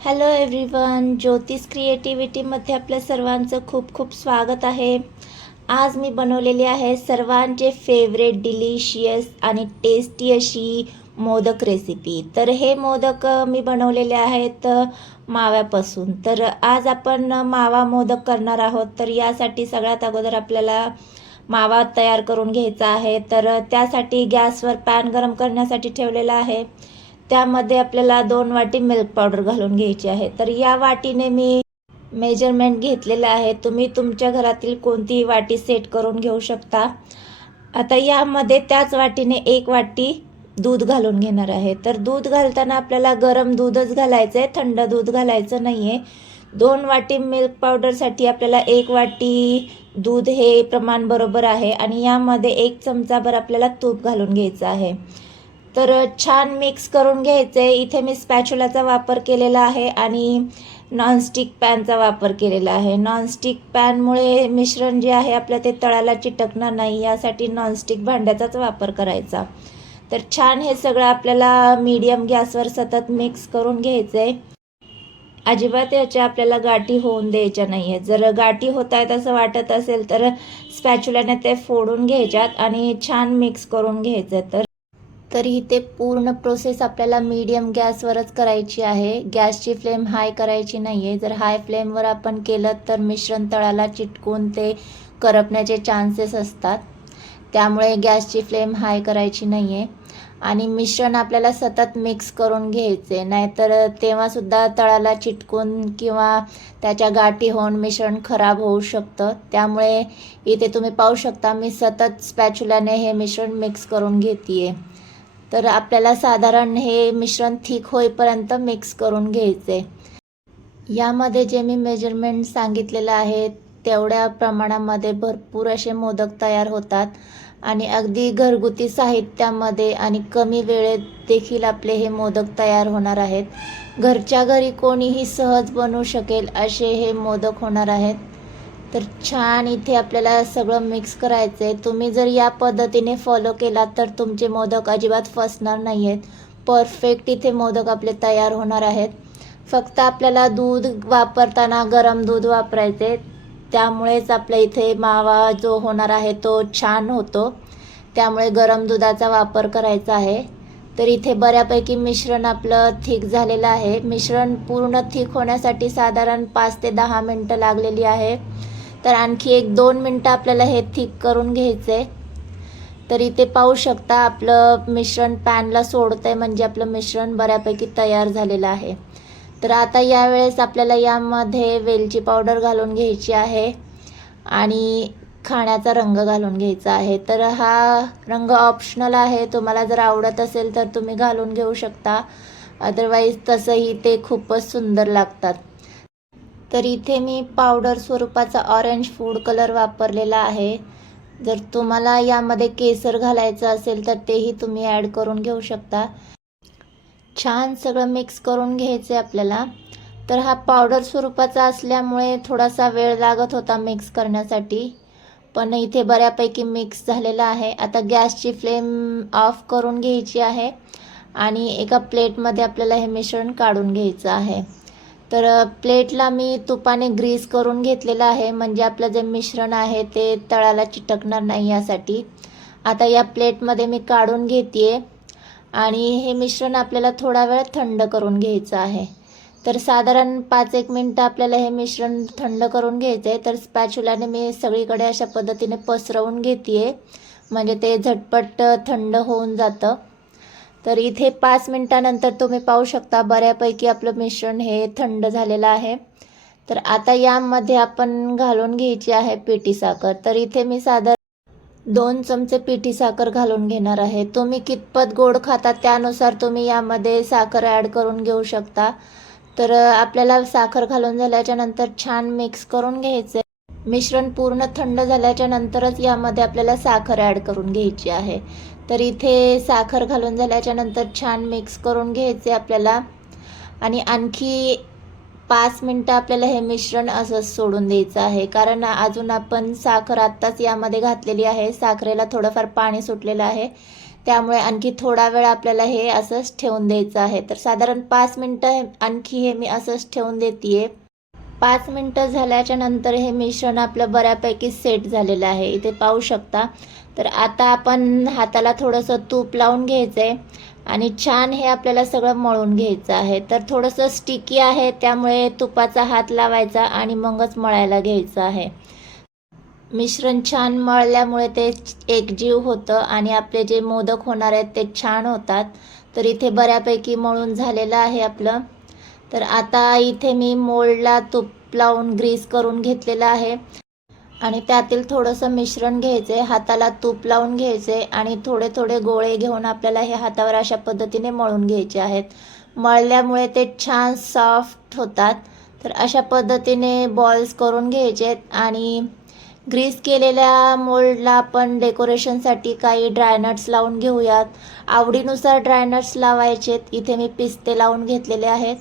Hello everyone ज्योतिष क्रिएटिव्हिटीमध्ये आपल्या सर्वांचं खूप खूप स्वागत आहे. आज मी बनवलेली आहे सर्वांचे फेवरेट डिलिशियस आणि टेस्टी अशी मोदक रेसिपी तर हे मोदक मी बनवलेले आहेत माव्यापासून. तर आज आपण मावा मोदक करणार आहोत. तर यासाठी सगळ्यात अगोदर आपल्याला मावा तयार करून घ्यायचा आहे. तर त्यासाठी गॅसवर पॅन गरम करण्यासाठी ठेवलेला आहे. त्यामध्ये आपल्याला दोन वाटी मिल्क पावडर घालून घ्यायची आहे. तर या वाटीने मी मेजरमेंट घेतलेलं आहे. तुम्ही तुमच्या घरातील कोणतीही वाटी सेट करून घेऊ शकता. आता यामध्ये त्याच वाटीने एक वाटी दूध घालून घेणार आहे. तर दूध घालताना आपल्याला गरम दूधच घालायचं आहे थंड दूध घालायचं नाही आहे दोन वाटी मिल्क पावडरसाठी आपल्याला एक वाटी दूध हे प्रमाण बरोबर आहे. आणि यामध्ये एक चमचाभर आपल्याला तूप घालून घ्यायचं आहे. तर छान मिक्स करून घ्यायचं. आहे इथे मी स्पॅच्युलाचा वापर केलेला आहे आणि नॉनस्टिक पॅनचा वापर केलेला आहे. नॉनस्टिक पॅनमुळे मिश्रण जे आहे आपलं ते तळाला चिटकणार नाही यासाठी नॉनस्टिक भांड्याचाच वापर करायचा. तर छान हे सगळं आपल्याला मीडियम गॅसवर सतत मिक्स करून घ्यायचं आहे अजिबात याच्या आपल्याला गाठी होऊन द्यायच्या नाही आहेत जर गाठी होत आहेत असं वाटत असेल तर स्पॅच्युलाने ते फोडून घ्यायच्यात आणि छान मिक्स करून घ्यायचं. तर तर इथे पूर्ण प्रोसेस आपल्याला मीडियम गॅसवरच करायची आहे. गॅसची फ्लेम हाय करायची नाही आहे जर हाय फ्लेमवर आपण केलं तर मिश्रण तळाला चिटकून ते करपण्याचे चान्सेस असतात. त्यामुळे गॅसची फ्लेम हाय करायची नाही आहे आणि मिश्रण आपल्याला सतत मिक्स करून घ्यायचे. नाहीतर तेव्हासुद्धा तळाला चिटकून किंवा त्याच्या गाठी होऊन मिश्रण खराब होऊ शकतं. त्यामुळे इथे तुम्ही पाहू शकता मी सतत स्पॅच्युलाने हे मिश्रण मिक्स करून घेते आहे तर आपल्याला साधारण हे मिश्रण थिक होईपर्यंत मिक्स करून घ्यायचे. यामध्ये जे मी मेजरमेंट सांगितलेलं आहे तेवढ्या प्रमाणामध्ये भरपूर असे मोदक तयार होतात. आणि अगदी घरगुती साहित्यामध्ये आणि कमी वेळेत देखील आपले हे मोदक तयार होणार आहेत. घरच्या घरी कोणीही सहज बनवू शकेल असे हे मोदक होणार आहेत. तर छान इथे आपल्याला सगळं मिक्स करायचं आहे तुम्ही जर या पद्धतीने फॉलो केलात तर तुमचे मोदक अजिबात फसणार नाही आहेत परफेक्ट इथे मोदक आपले तयार होणार आहेत. फक्त आपल्याला दूध वापरताना गरम दूध वापरायचे. त्यामुळेच आपल्या इथे मावा जो होणार आहे तो छान होतो. त्यामुळे गरम दुधाचा वापर करायचा आहे. तर इथे बऱ्यापैकी मिश्रण आपलं थिक झालेलं आहे. मिश्रण पूर्ण थिक होण्यासाठी साधारण पाच ते दहा मिनटं लागलेली आहे. तर आणखी एक दोन मिनटं आपल्याला हे थिक करून घ्यायचं आहे तर इथे पाहू शकता आपलं मिश्रण पॅनला सोडतं आहे म्हणजे आपलं मिश्रण बऱ्यापैकी तयार झालेलं आहे. तर आता यावेळेस आपल्याला यामध्ये वेलची पावडर घालून घ्यायची आहे आणि खाण्याचा रंग घालून घ्यायचा आहे. तर हा रंग ऑप्शनल आहे. तुम्हाला जर आवडत असेल तर तुम्ही घालून घेऊ शकता. अदरवाईज तसंही ते खूपच सुंदर लागतात. तर इथे मी पावडर स्वरूपाचा ऑरेंज फूड कलर वापरलेला आहे. जर तुम्हाला यामध्ये केसर घालायचं असेल तर तेही तुम्ही ॲड करून घेऊ शकता. छान सगळं मिक्स करून घ्यायचं आहे आपल्याला. तर हा पावडर स्वरूपाचा असल्यामुळे थोडासा वेळ लागत होता मिक्स करण्यासाठी. पण इथे बऱ्यापैकी मिक्स झालेला आहे. आता गॅसची फ्लेम ऑफ करून घ्यायची आहे. आणि एका प्लेटमध्ये आपल्याला हे मिश्रण काढून घ्यायचं आहे. तर प्लेटला मी तुपाने ग्रीस करून घेतलेलं आहे. म्हणजे आपलं जे मिश्रण आहे ते तळाला चिटकणार नाही यासाठी. आता या प्लेटमध्ये मी काढून घेते आणि हे मिश्रण आपल्याला थोडा वेळ थंड करून घ्यायचं आहे. तर साधारण पाच एक मिनटं आपल्याला हे मिश्रण थंड करून घ्यायचं आहे तर स्पॅच्युलाने मी सगळीकडे अशा पद्धतीने पसरवून घेते म्हणजे ते झटपट थंड होऊन जातं. तर इथे पाच मिनटानंतर तुम्ही पाहू शकता बऱ्यापैकी आपलं मिश्रण हे थंड झालेलं आहे. तर आता यामध्ये आपण घालून घ्यायची आहे पिठी साखर. तर इथे मी साधारण दोन चमचे पिठी साखर घालून घेणार आहे. तुम्ही कितपत गोड खाता त्यानुसार तुम्ही यामध्ये साखर ॲड करून घेऊ शकता. तर आपल्याला साखर घालून झाल्याच्यानंतर छान मिक्स करून घ्यायचे. मिश्रण पूर्ण थंड झाल्याच्या नंतरच यामध्ये आपल्याला साखर ॲड करून घ्यायची आहे. तर इथे साखर घालून झाल्याच्यानंतर छान मिक्स करून घ्यायचे आपल्याला. आणि आणखी पाच मिनटं आपल्याला हे मिश्रण असंच सोडून द्यायचं आहे. कारण अजून आपण साखर आत्ताच यामध्ये घातलेली आहे. साखरेला थोडंफार पाणी सुटलेलं आहे. त्यामुळे आणखी थोडा वेळ आपल्याला हे असंच ठेवून द्यायचं आहे. तर साधारण पाच मिनटं आणखी हे मी असंच ठेवून देते पाच मिनटं झाल्याच्यानंतर हे मिश्रण आपलं बऱ्यापैकी सेट झालेलं आहे. इथे पाहू शकता. तर आता आपण हाताला थोडंसं तूप लावून घ्यायचं आहे आणि छान हे आपल्याला सगळं मळून घ्यायचं आहे. तर थोडंसं स्टिकी आहे त्यामुळे तुपाचा हात लावायचा आणि मगच मळायला घ्यायचं आहे. मिश्रण छान मळल्यामुळे ते एकजीव होतं आणि आपले जे मोदक होणार आहेत ते छान होतात. तर इथे बऱ्यापैकी मळून झालेलं आहे आपलं. तर आता इथे मी मोल्डला तूप लावून ग्रीस करून घेतलेलं आहे. आणि त्यातील थोडंसं मिश्रण घ्यायचे हाताला तूप लावून घ्यायचे आणि थोडे थोडे गोळे घेऊन आपल्याला हे हातावर अशा पद्धतीने मळून घ्यायचे आहेत. मळल्यामुळे ते छान सॉफ्ट होतात. तर अशा पद्धतीने बॉल्स करून घ्यायचे आणि ग्रीस केलेल्या मोल्डला आपण डेकोरेशनसाठी काही ड्रायनट्स लावून घेऊयात. आवडीनुसार ड्रायनट्स लावायचेत. इथे मी पिस्ते लावून घेतलेले आहेत.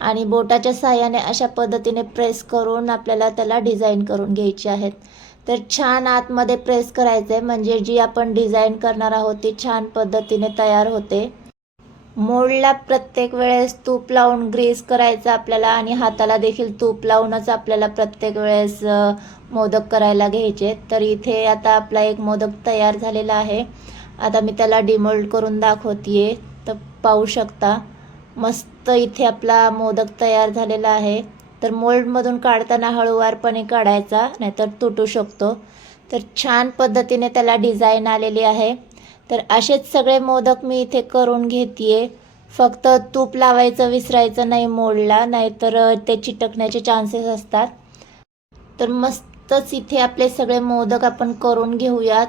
आणि बोटाच्या साहाय्याने अशा पद्धतीने प्रेस करून आपल्याला त्याला डिझाईन करून घ्यायची आहेत. तर छान आतमध्ये प्रेस करायचं आहे म्हणजे जी आपण डिझाईन करणार आहोत ती छान पद्धतीने तयार होते. मोडला प्रत्येक वेळेस तूप लावून ग्रीस करायचं आपल्याला आणि हाताला देखील तूप लावूनच आपल्याला प्रत्येक वेळेस मोदक करायला घ्यायचे. तर इथे आता आपला एक मोदक तयार झालेला आहे. आता मी त्याला डिमोल्ड करून दाखवते तर पाहू शकता. मस्त इथे आपला मोदक तयार झालेला आहे. तर मोल्डमधून काढताना हळूवारपणे काढायचा नाहीतर तुटू शकतो. तर छान पद्धतीने त्याला डिझाईन आलेली आहे. तर असेच सगळे मोदक मी इथे करून घेते फक्त तूप लावायचं विसरायचं नाही मोडला नाहीतर ते चिटकण्याचे चान्सेस असतात. तर मस्तच इथे आपले सगळे मोदक आपण करून घेऊयात.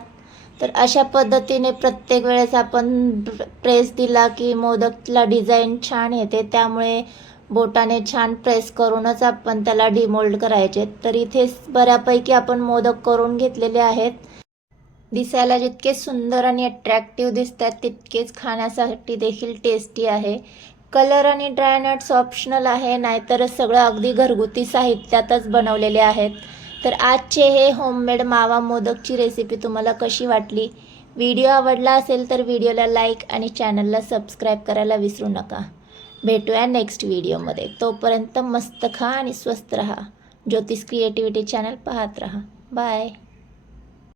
तर अशा पद्धतीने प्रत्येक वेळेस आपण प्रेस दिला की मोदकला डिझाईन छान येते. त्यामुळे बोटाने छान प्रेस करूनच आपण त्याला डिमोल्ड करायचे. तर इथे बऱ्यापैकी आपण मोदक करून घेतलेले आहेत. दिसायला जितके सुंदर आणि अट्रॅक्टिव्ह दिसतात तितकेच खाण्यासाठी देखील टेस्टी आहे. कलर आणि ड्रायनट्स ऑप्शनल आहे नाहीतर सगळं अगदी घरगुती साहित्यातच बनवलेले आहेत. तर आजचे हे होममेड मावा मोदकची रेसिपी तुम्हाला कशी वाटली? व्हिडिओ आवडला असेल तर व्हिडिओला लाईक आणि चॅनलला सबस्क्राईब करायला विसरू नका. भेटूया नेक्स्ट व्हिडिओमध्ये तोपर्यंत मस्त खा आणि स्वस्त रहा. ज्योतिष क्रिएटिव्हिटी चॅनल पाहत रहा. बाय